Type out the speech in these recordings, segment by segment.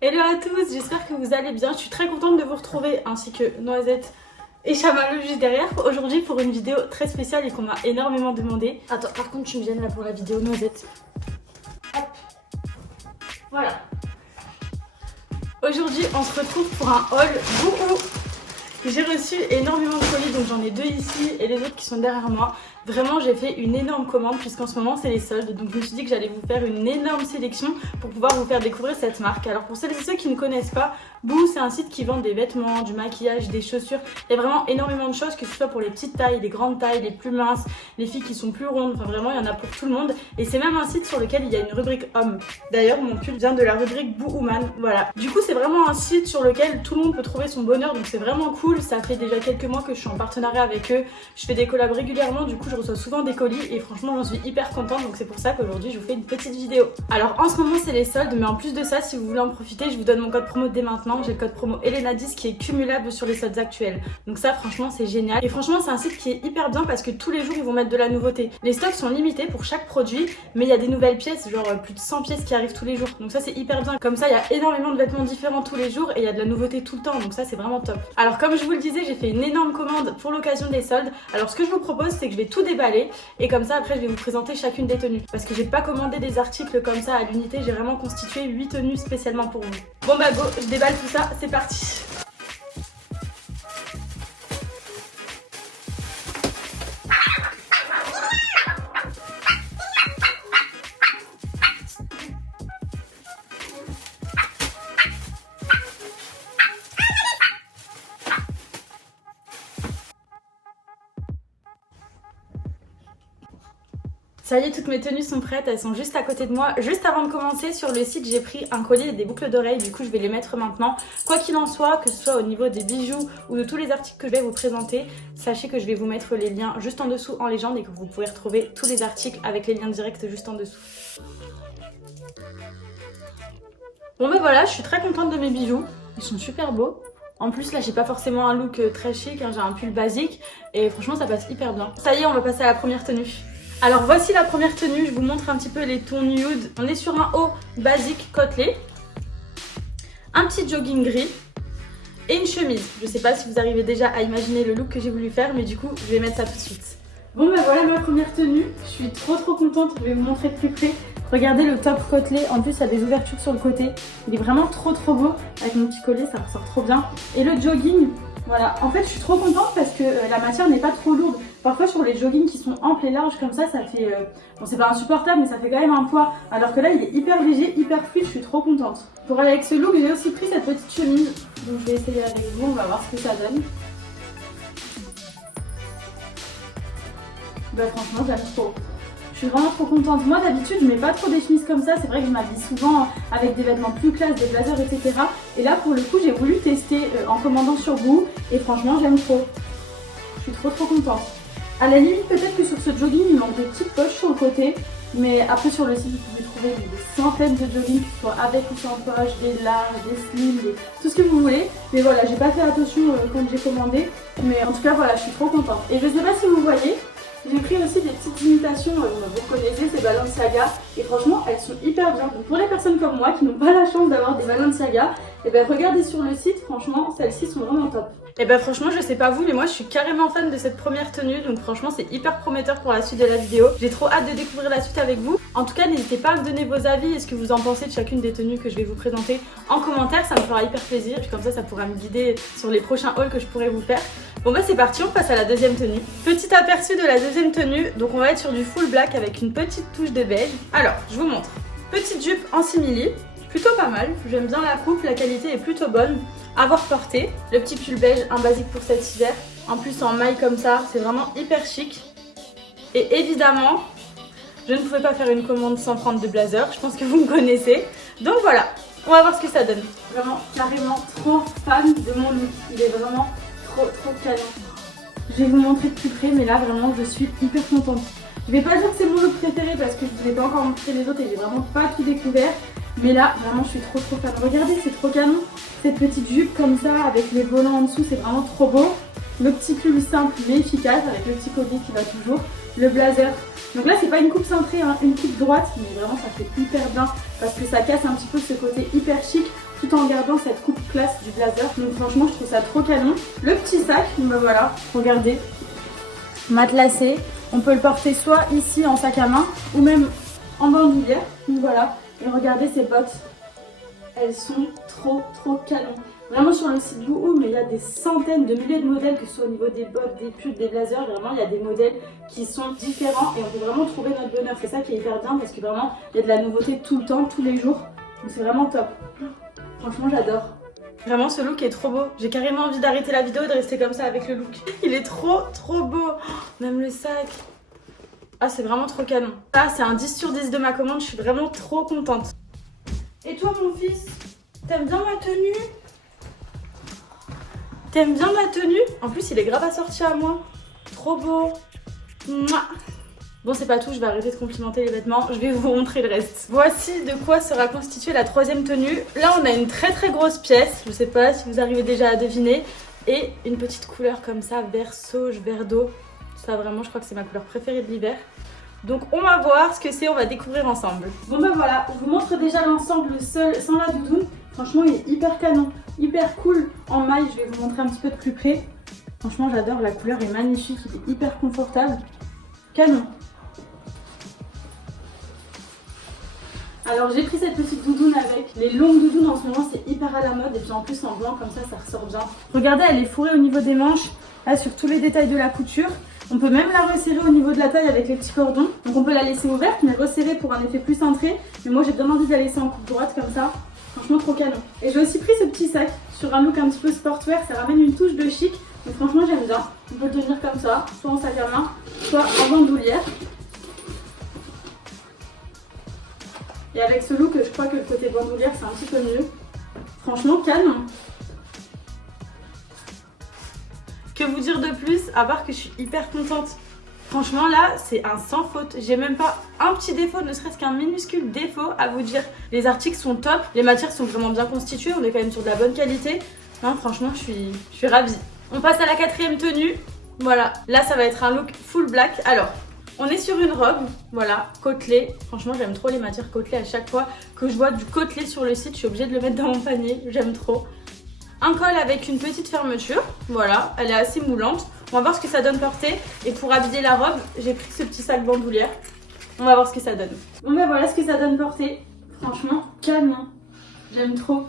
Hello à tous, j'espère que vous allez bien. Je suis très contente de vous retrouver ainsi que Noisette et Chamallow juste derrière aujourd'hui pour une vidéo très spéciale et qu'on m'a énormément demandé. Attends, par contre tu me viennes là pour la vidéo Noisette. Hop. Voilà. Aujourd'hui on se retrouve pour un haul beaucoup. J'ai reçu énormément de colis, donc j'en ai deux ici et les autres qui sont derrière moi. Vraiment j'ai fait une énorme commande puisqu'en ce moment c'est les soldes, donc je me suis dit que j'allais vous faire une énorme sélection pour pouvoir vous faire découvrir cette marque. Alors pour celles et ceux qui ne connaissent pas, Boo c'est un site qui vend des vêtements, du maquillage, des chaussures. Il y a vraiment énormément de choses, que ce soit pour les petites tailles, les grandes tailles, les plus minces, les filles qui sont plus rondes, enfin vraiment il y en a pour tout le monde. Et c'est même un site sur lequel il y a une rubrique homme. D'ailleurs mon pull vient de la rubrique Boo Woman, voilà. Du coup c'est vraiment un site sur lequel tout le monde peut trouver son bonheur, donc c'est vraiment cool. Ça fait déjà quelques mois que je suis en partenariat avec eux, je fais des collabs régulièrement, du coup je reçois souvent des colis et franchement j'en suis hyper contente, donc c'est pour ça qu'aujourd'hui je vous fais une petite vidéo. Alors en ce moment c'est les soldes, mais en plus de ça, si vous voulez en profiter, je vous donne mon code promo dès maintenant. J'ai le code promo Elena10 qui est cumulable sur les soldes actuels, donc ça franchement c'est génial. Et franchement c'est un site qui est hyper bien parce que tous les jours ils vont mettre de la nouveauté. Les stocks sont limités pour chaque produit, mais il y a des nouvelles pièces, genre plus de 100 pièces qui arrivent tous les jours, donc ça c'est hyper bien. Comme ça il y a énormément de vêtements différents tous les jours et il y a de la nouveauté tout le temps, donc ça c'est vraiment top. Alors comme je vous le disais, j'ai fait une énorme commande pour l'occasion des soldes. Alors ce que je vous propose c'est que je vais tout déballer et comme ça après je vais vous présenter chacune des tenues, parce que j'ai pas commandé des articles comme ça à l'unité, j'ai vraiment constitué 8 tenues spécialement pour vous. Bon bah go, je déballe tout ça, c'est parti. Ça y est, toutes mes tenues sont prêtes, elles sont juste à côté de moi. Juste avant de commencer, sur le site, j'ai pris un collier et des boucles d'oreilles, du coup je vais les mettre maintenant. Quoi qu'il en soit, que ce soit au niveau des bijoux ou de tous les articles que je vais vous présenter, sachez que je vais vous mettre les liens juste en dessous en légende et que vous pouvez retrouver tous les articles avec les liens directs juste en dessous. Bon ben voilà, je suis très contente de mes bijoux, ils sont super beaux. En plus là j'ai pas forcément un look très chic, hein, j'ai un pull basique et franchement ça passe hyper bien. Ça y est, on va passer à la première tenue. Alors voici la première tenue, je vous montre un petit peu les tons nude. On est sur un haut basique côtelé, un petit jogging gris et une chemise. Je sais pas si vous arrivez déjà à imaginer le look que j'ai voulu faire, mais du coup je vais mettre ça tout de suite. Bon bah voilà ma première tenue, je suis trop contente, je vais vous montrer de plus près. Regardez le top côtelé, en plus il y a des ouvertures sur le côté. Il est vraiment trop beau, avec mon petit collet ça ressort trop bien. Et le jogging, voilà, en fait je suis trop contente parce que la matière n'est pas trop lourde. Parfois sur les joggings qui sont amples et larges comme ça fait... bon c'est pas insupportable mais ça fait quand même un poids. Alors que là il est hyper léger, hyper fluide, je suis trop contente. Pour aller avec ce look j'ai aussi pris cette petite chemise. Donc je vais essayer avec vous, on va voir ce que ça donne. Bah franchement j'aime trop. Je suis vraiment trop contente. Moi d'habitude je mets pas trop des chemises comme ça, c'est vrai que je m'habille souvent avec des vêtements plus classe, des blazers etc. Et là pour le coup j'ai voulu tester en commandant sur Boo et franchement j'aime trop. Je suis trop contente. À la limite peut-être que sur ce jogging il manque des petites poches sur le côté, mais après sur le site vous pouvez trouver des centaines de joggings, que ce soit avec ou sans poche, des larges, des slims, tout ce que vous voulez. Mais voilà, j'ai pas fait attention quand j'ai commandé, mais en tout cas voilà, je suis trop contente. Et je sais pas si vous voyez, j'ai pris aussi des petites imitations, vous connaissez, c'est Balenciaga, et franchement elles sont hyper bien. Donc pour les personnes comme moi qui n'ont pas la chance d'avoir des Balenciaga, et ben regardez sur le site, franchement celles-ci sont vraiment top. Et ben franchement je sais pas vous mais moi je suis carrément fan de cette première tenue, donc franchement c'est hyper prometteur pour la suite de la vidéo. J'ai trop hâte de découvrir la suite avec vous. En tout cas n'hésitez pas à me donner vos avis et ce que vous en pensez de chacune des tenues que je vais vous présenter en commentaire, ça me fera hyper plaisir. Puis comme ça pourra me guider sur les prochains hauls que je pourrais vous faire. Bon bah c'est parti, on passe à la deuxième tenue. Petit aperçu de la deuxième tenue, donc on va être sur du full black avec une petite touche de beige. Alors je vous montre, petite jupe en simili, plutôt pas mal, j'aime bien la coupe, la qualité est plutôt bonne. Avoir porté, le petit pull beige, un basique pour cet hiver, en plus en maille comme ça, c'est vraiment hyper chic. Et évidemment, je ne pouvais pas faire une commande sans prendre de blazer, je pense que vous me connaissez. Donc voilà, on va voir ce que ça donne. Vraiment carrément trop fan de mon look, il est vraiment trop canon. Je vais vous montrer de plus près, mais là vraiment je suis hyper contente. Je vais pas dire que c'est mon look préféré parce que je ne vous ai pas encore montré les autres et j'ai vraiment pas tout découvert. Mais là, vraiment, je suis trop fan. Regardez, c'est trop canon. Cette petite jupe comme ça, avec les volants en dessous, c'est vraiment trop beau. Le petit pull simple mais efficace, avec le petit collier qui va toujours. Le blazer. Donc là, c'est pas une coupe cintrée, hein, une coupe droite, mais vraiment, ça fait hyper bien parce que ça casse un petit peu ce côté hyper chic. tout en gardant cette coupe classe du blazer. Donc franchement je trouve ça trop canon. Le petit sac, bah voilà, regardez, matelassé. On peut le porter soit ici en sac à main ou même en bandoulière. Donc voilà, et regardez ces bottes, elles sont trop canon. Vraiment sur le site Boohoo, mais il y a des centaines de milliers de modèles, que ce soit au niveau des bottes, des pulls, des blazers. Vraiment il y a des modèles qui sont différents et on peut vraiment trouver notre bonheur. C'est ça qui est hyper bien parce que vraiment il y a de la nouveauté tout le temps, tous les jours. Donc c'est vraiment top. Franchement j'adore. Vraiment ce look est trop beau. J'ai carrément envie d'arrêter la vidéo et de rester comme ça avec le look. Il est trop beau. Même le sac. Ah c'est vraiment trop canon. Ça c'est un 10 sur 10 de ma commande. Je suis vraiment trop contente. Et toi mon fils, t'aimes bien ma tenue? T'aimes bien ma tenue? En plus il est grave assorti à moi. Trop beau. Mouah. Bon c'est pas tout, je vais arrêter de complimenter les vêtements, je vais vous montrer le reste. Voici de quoi sera constituée la troisième tenue. Là on a une très grosse pièce, je sais pas si vous arrivez déjà à deviner. Et une petite couleur comme ça, vert sauge, vert d'eau. Ça vraiment je crois que c'est ma couleur préférée de l'hiver. Donc on va voir ce que c'est, on va découvrir ensemble. Bon bah voilà, je vous montre déjà l'ensemble seul, sans la doudoune. Franchement il est hyper canon, hyper cool en maille, je vais vous montrer un petit peu de plus près. Franchement j'adore, la couleur est magnifique, il est hyper confortable. Canon. Alors j'ai pris cette petite doudoune avec. Les longues doudounes en ce moment c'est hyper à la mode et puis en plus en blanc comme ça ressort bien. Regardez elle est fourrée au niveau des manches, là sur tous les détails de la couture. On peut même la resserrer au niveau de la taille avec les petits cordons. Donc on peut la laisser ouverte mais resserrer pour un effet plus cintré. Mais moi j'ai bien envie de la laisser en coupe droite comme ça. Franchement trop canon. Et j'ai aussi pris ce petit sac sur un look un petit peu sportwear, ça ramène une touche de chic. Donc franchement j'aime bien. On peut le tenir comme ça, soit en sac à main, soit en bandoulière. Et avec ce look, je crois que le côté bandoulière c'est un petit peu mieux. Franchement canon. Que vous dire de plus, à part que je suis hyper contente. Franchement là, c'est un sans faute. J'ai même pas un petit défaut, ne serait-ce qu'un minuscule défaut à vous dire. Les articles sont top, les matières sont vraiment bien constituées, on est quand même sur de la bonne qualité. Non, franchement, je suis ravie. On passe à la quatrième tenue. Voilà, là ça va être un look full black. Alors, on est sur une robe, voilà, côtelée. Franchement, j'aime trop les matières côtelées. À chaque fois que je vois du côtelé sur le site, je suis obligée de le mettre dans mon panier. J'aime trop. Un col avec une petite fermeture, voilà, elle est assez moulante. On va voir ce que ça donne portée. Et pour habiller la robe, j'ai pris ce petit sac bandoulière. On va voir ce que ça donne. Bon ben voilà ce que ça donne portée. Franchement, canon. J'aime trop.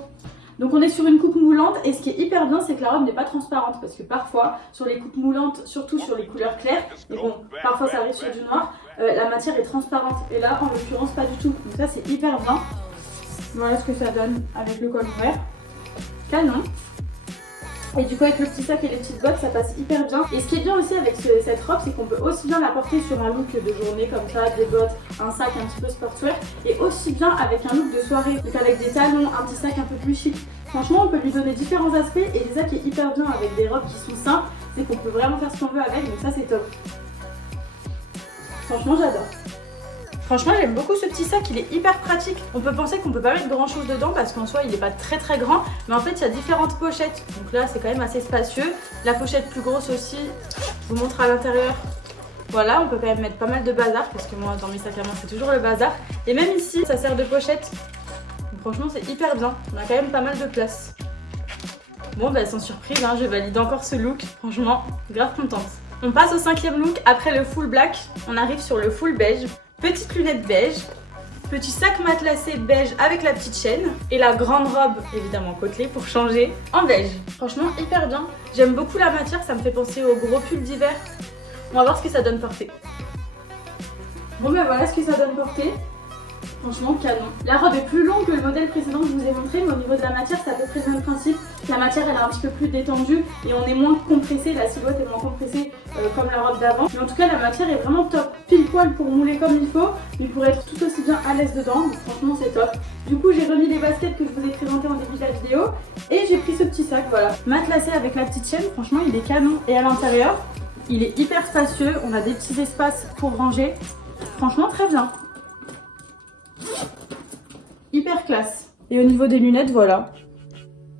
Donc on est sur une coupe moulante et ce qui est hyper bien c'est que la robe n'est pas transparente parce que parfois sur les coupes moulantes, surtout sur les couleurs claires, et bon parfois ça arrive sur du noir, la matière est transparente et là en l'occurrence pas du tout. Donc ça c'est hyper bien. Voilà ce que ça donne avec le col ouvert. Canon. Et du coup avec le petit sac et les petites bottes ça passe hyper bien. Et ce qui est bien aussi avec cette robe c'est qu'on peut aussi bien la porter sur un look de journée comme ça, des bottes, un sac un petit peu sportswear, et aussi bien avec un look de soirée, donc avec des talons, un petit sac un peu plus chic. Franchement on peut lui donner différents aspects et c'est ça qui est hyper bien avec des robes qui sont simples, c'est qu'on peut vraiment faire ce qu'on veut avec, donc ça c'est top. Franchement j'adore. Franchement j'aime beaucoup ce petit sac, il est hyper pratique. On peut penser qu'on peut pas mettre grand chose dedans parce qu'en soi il est pas très grand. Mais en fait il y a différentes pochettes. Donc là c'est quand même assez spacieux. La pochette plus grosse aussi, je vous montre à l'intérieur. Voilà, on peut quand même mettre pas mal de bazar parce que moi dans mes sacs à main c'est toujours le bazar. Et même ici ça sert de pochette. Donc, franchement c'est hyper bien, on a quand même pas mal de place. Bon bah sans surprise, hein, je valide encore ce look. Franchement grave contente. On passe au cinquième look. Après le full black, on arrive sur le full beige. Petite lunette beige, petit sac matelassé beige avec la petite chaîne et la grande robe évidemment côtelée pour changer en beige. Franchement hyper bien, j'aime beaucoup la matière, ça me fait penser au gros pull d'hiver. On va voir ce que ça donne portée. Bon ben voilà ce que ça donne portée. Franchement canon. La robe est plus longue que le modèle précédent que je vous ai montré, mais au niveau de la matière c'est à peu près le même principe. La matière elle est un petit peu plus détendue et on est moins compressé, la silhouette est moins compressée comme la robe d'avant. Mais en tout cas la matière est vraiment top, pile poil pour mouler comme il faut, mais pour être tout aussi bien à l'aise dedans, donc franchement c'est top. Du coup j'ai remis les baskets que je vous ai présentées en début de la vidéo et j'ai pris ce petit sac, voilà. Matelassé avec la petite chaîne, franchement il est canon. Et à l'intérieur, il est hyper spacieux, on a des petits espaces pour ranger, franchement très bien. Hyper classe. Et au niveau des lunettes, voilà.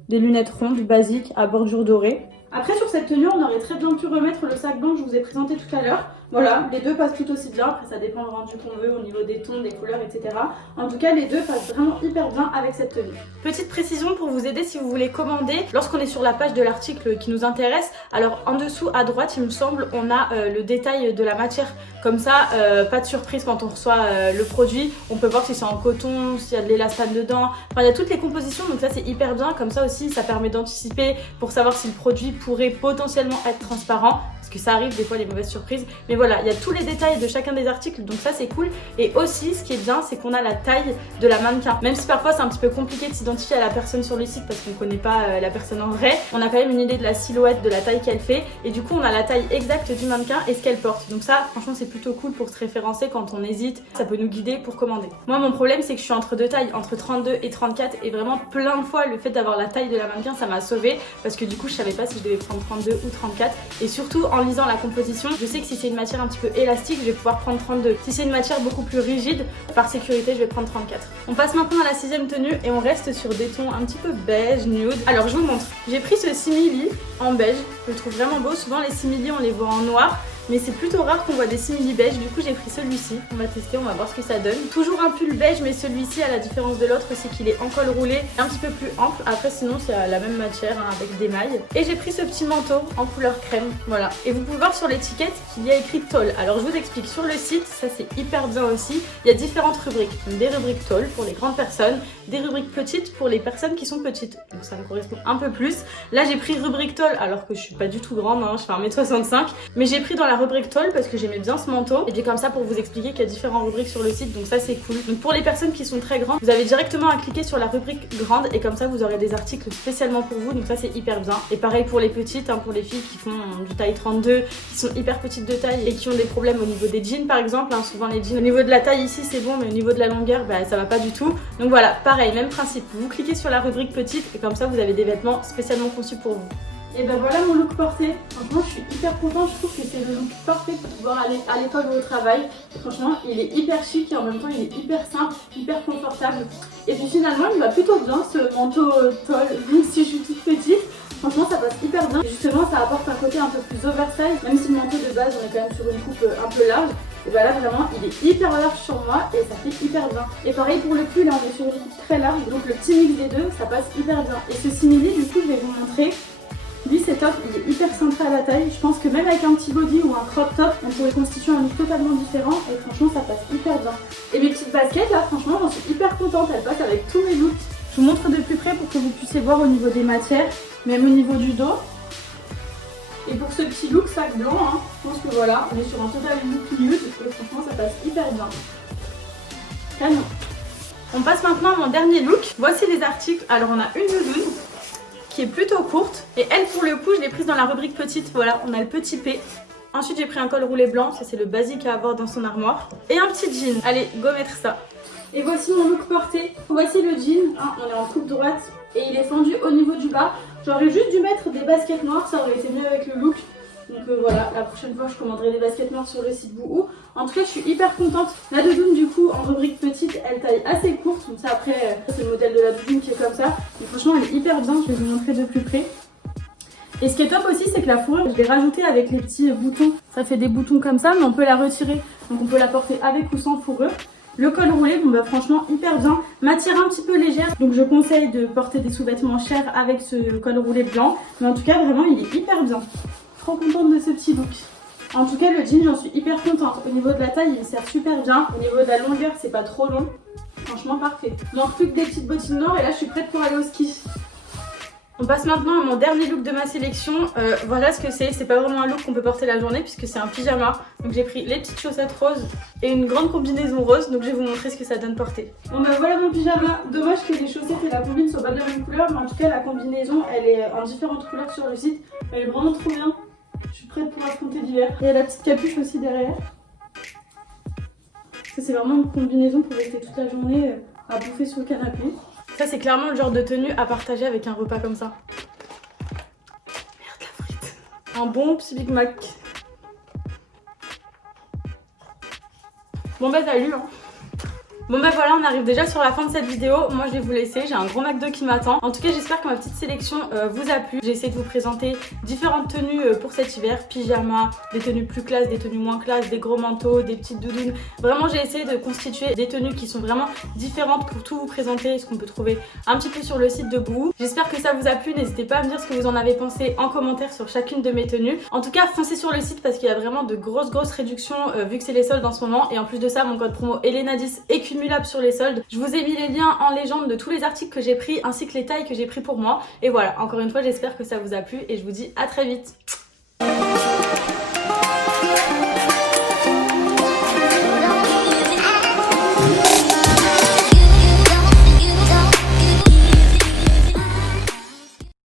Des lunettes rondes, basiques, à bordure dorée. Après sur cette tenue, on aurait très bien pu remettre le sac blanc que je vous ai présenté tout à l'heure. Voilà, les deux passent tout aussi bien, après ça dépend du rendu qu'on veut au niveau des tons, des couleurs, etc. En tout cas, les deux passent vraiment hyper bien avec cette tenue. Petite précision pour vous aider si vous voulez commander, lorsqu'on est sur la page de l'article qui nous intéresse, alors en dessous à droite, il me semble, on a le détail de la matière. Comme ça, pas de surprise quand on reçoit le produit, on peut voir si c'est en coton, s'il y a de l'élastane dedans, enfin il y a toutes les compositions, donc ça c'est hyper bien. Comme ça aussi, ça permet d'anticiper pour savoir si le produit pourrait potentiellement être transparent. Parce que ça arrive des fois les mauvaises surprises, mais voilà, il y a tous les détails de chacun des articles, donc ça c'est cool. Et aussi ce qui est bien, c'est qu'on a la taille de la mannequin. Même si parfois c'est un petit peu compliqué de s'identifier à la personne sur le site parce qu'on connaît pas la personne en vrai, on a quand même une idée de la silhouette, de la taille qu'elle fait, et du coup on a la taille exacte du mannequin et ce qu'elle porte. Donc ça franchement c'est plutôt cool pour se référencer quand on hésite, ça peut nous guider pour commander. Moi mon problème c'est que je suis entre deux tailles, entre 32 et 34, et vraiment plein de fois le fait d'avoir la taille de la mannequin ça m'a sauvée, parce que du coup je savais pas si je devais prendre 32 ou 34, et surtout en lisant la composition, je sais que si c'est une matière un petit peu élastique, je vais pouvoir prendre 32. Si c'est une matière beaucoup plus rigide, par sécurité, je vais prendre 34. On passe maintenant à la 6ème tenue et on reste sur des tons un petit peu beige, nude. Alors je vous montre. J'ai pris ce simili en beige, je le trouve vraiment beau. Souvent les simili on les voit en noir, mais c'est plutôt rare qu'on voit des simili beige. Du coup j'ai pris celui-ci, on va tester, on va voir ce que ça donne. Toujours un pull beige, mais celui-ci à la différence de l'autre c'est qu'il est en col roulé, un petit peu plus ample. Après sinon c'est la même matière hein, avec des mailles. Et j'ai pris ce petit manteau en couleur crème, voilà. Et vous pouvez voir sur l'étiquette qu'il y a écrit tall. Alors je vous explique, sur le site, ça c'est hyper bien aussi, il y a différentes rubriques. Des rubriques tall pour les grandes personnes, des rubriques petites pour les personnes qui sont petites. Donc ça me correspond un peu plus. Là j'ai pris rubrique tall alors que je suis pas du tout grande, hein, je fais 1m65, mais j'ai pris dans la rubrique tall parce que j'aimais bien ce manteau. Et puis comme ça pour vous expliquer qu'il y a différentes rubriques sur le site, donc ça c'est cool. Donc pour les personnes qui sont très grandes, vous avez directement à cliquer sur la rubrique grande et comme ça vous aurez des articles spécialement pour vous, donc ça c'est hyper bien. Et pareil pour les petites, hein, pour les filles qui font du taille 32, qui sont hyper petites de taille et qui ont des problèmes au niveau des jeans par exemple, hein, souvent les jeans au niveau de la taille ici c'est bon, mais au niveau de la longueur bah, ça va pas du tout. Donc voilà, pareil, même principe, vous cliquez sur la rubrique petite et comme ça vous avez des vêtements spécialement conçus pour vous. Et ben voilà mon look porté. Franchement je suis hyper contente, je trouve que c'est le look parfait pour pouvoir aller à l'école ou au travail. Franchement il est hyper chic et en même temps il est hyper simple, hyper confortable. Et puis finalement il va plutôt bien ce manteau tall, même si je suis toute petite. Franchement ça passe hyper bien. Et justement ça apporte un côté un peu plus oversize, même si le manteau de base on est quand même sur une coupe un peu large. Et bah là vraiment il est hyper large sur moi et ça fait hyper bien. Et pareil pour le pull, là on est sur une coupe très large, donc le petit mix des deux ça passe hyper bien. Et ce simili du coup je vais vous montrer. Lui c'est top, il est hyper centré à la taille. Je pense que même avec un petit body ou un crop top, on pourrait constituer un look totalement différent et franchement ça passe hyper bien. Et mes petites baskets là, franchement j'en suis hyper contente, elles passent avec tous mes looks. Je vous montre de plus près pour que vous puissiez voir au niveau des matières, même au niveau du dos. Et pour ce petit look sac blanc, hein, je pense que voilà, on est sur un total look nude et franchement ça passe hyper bien. Canon. On passe maintenant à mon dernier look. Voici les articles. Alors on a une doudoune qui est plutôt courte et elle pour le coup je l'ai prise dans la rubrique petite. Voilà, on a le petit P. Ensuite j'ai pris un col roulé blanc, ça c'est le basique à avoir dans son armoire. Et un petit jean. Allez, go mettre ça. Et voici mon look porté. Voici le jean, hein, on est en coupe droite et il est fendu au niveau du bas. J'aurais juste dû mettre des baskets noires, ça aurait été mieux avec le look. Donc voilà, la prochaine fois je commanderai des baskets noires sur le site Boohoo. En tout cas je suis hyper contente. La doudoune du coup en rubrique petite, elle taille assez courte. Donc ça après c'est le modèle de la doudoune qui est comme ça. Mais franchement elle est hyper bien, je vais vous montrer de plus près. Et ce qui est top aussi c'est que la fourrure je l'ai rajoutée avec les petits boutons. Ça fait des boutons comme ça mais on peut la retirer. Donc on peut la porter avec ou sans fourrure. Le col roulé, bon bah franchement hyper bien. Matière un petit peu légère, donc je conseille de porter des sous-vêtements chers avec ce col roulé blanc. Mais en tout cas vraiment il est hyper bien. Trop contente de ce petit look. En tout cas le jean j'en suis hyper contente. Au niveau de la taille il sert super bien. Au niveau de la longueur c'est pas trop long. Franchement parfait. Il manque plus que des petites bottines noires et là je suis prête pour aller au ski. On passe maintenant à mon dernier look de ma sélection. Voilà ce que c'est pas vraiment un look qu'on peut porter la journée puisque c'est un pyjama. Donc j'ai pris les petites chaussettes roses et une grande combinaison rose. Donc je vais vous montrer ce que ça donne porter. Bon bah voilà mon pyjama. Dommage que les chaussettes et la combine soient pas de la même couleur. Mais en tout cas la combinaison elle est en différentes couleurs sur le site. Elle est vraiment trop bien. Je suis prête pour affronter l'hiver. Il y a la petite capuche aussi derrière. Ça c'est vraiment une combinaison pour rester toute la journée à bouffer sur le canapé. Ça c'est clairement le genre de tenue à partager avec un repas comme ça. Merde la frite. Un bon petit Big Mac. Bon bah salut hein. Bon bah voilà, on arrive déjà sur la fin de cette vidéo. Moi je vais vous laisser, j'ai un gros McDo qui m'attend. En tout cas j'espère que ma petite sélection vous a plu. J'ai essayé de vous présenter différentes tenues pour cet hiver. Pyjama, des tenues plus classe, des tenues moins classe, des gros manteaux, des petites doudounes. Vraiment j'ai essayé de constituer des tenues qui sont vraiment différentes pour tout vous présenter, ce qu'on peut trouver un petit peu sur le site de Boohoo. J'espère que ça vous a plu, n'hésitez pas à me dire ce que vous en avez pensé en commentaire sur chacune de mes tenues. En tout cas foncez sur le site parce qu'il y a vraiment de grosses réductions vu que c'est les soldes en ce moment. Et en plus de ça mon code promo Elena10 est cumulable sur les soldes. Je vous ai mis les liens en légende de tous les articles que j'ai pris ainsi que les tailles que j'ai pris pour moi. Et voilà, encore une fois j'espère que ça vous a plu et je vous dis à très vite.